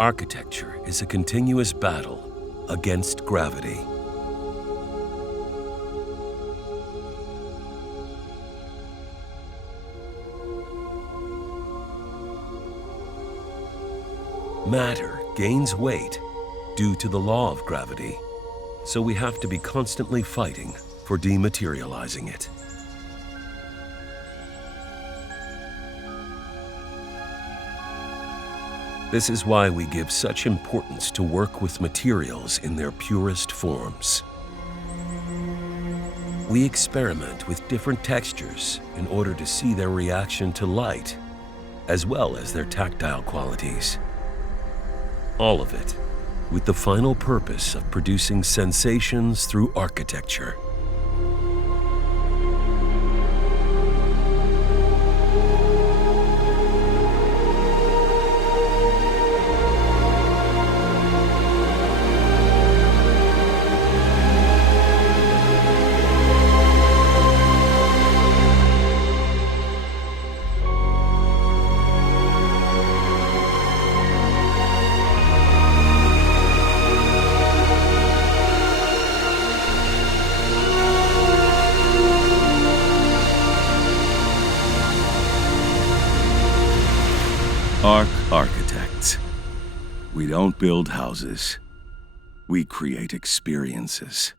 Architecture is a continuous battle against gravity. Matter gains weight due to the law of gravity, so we have to be constantly fighting for dematerializing it. This is why we give such importance to work with materials in their purest forms. We experiment with different textures in order to see their reaction to light, as well as their tactile qualities. All of it with the final purpose of producing sensations through architecture. ARK Architects. We don't build houses. We create experiences.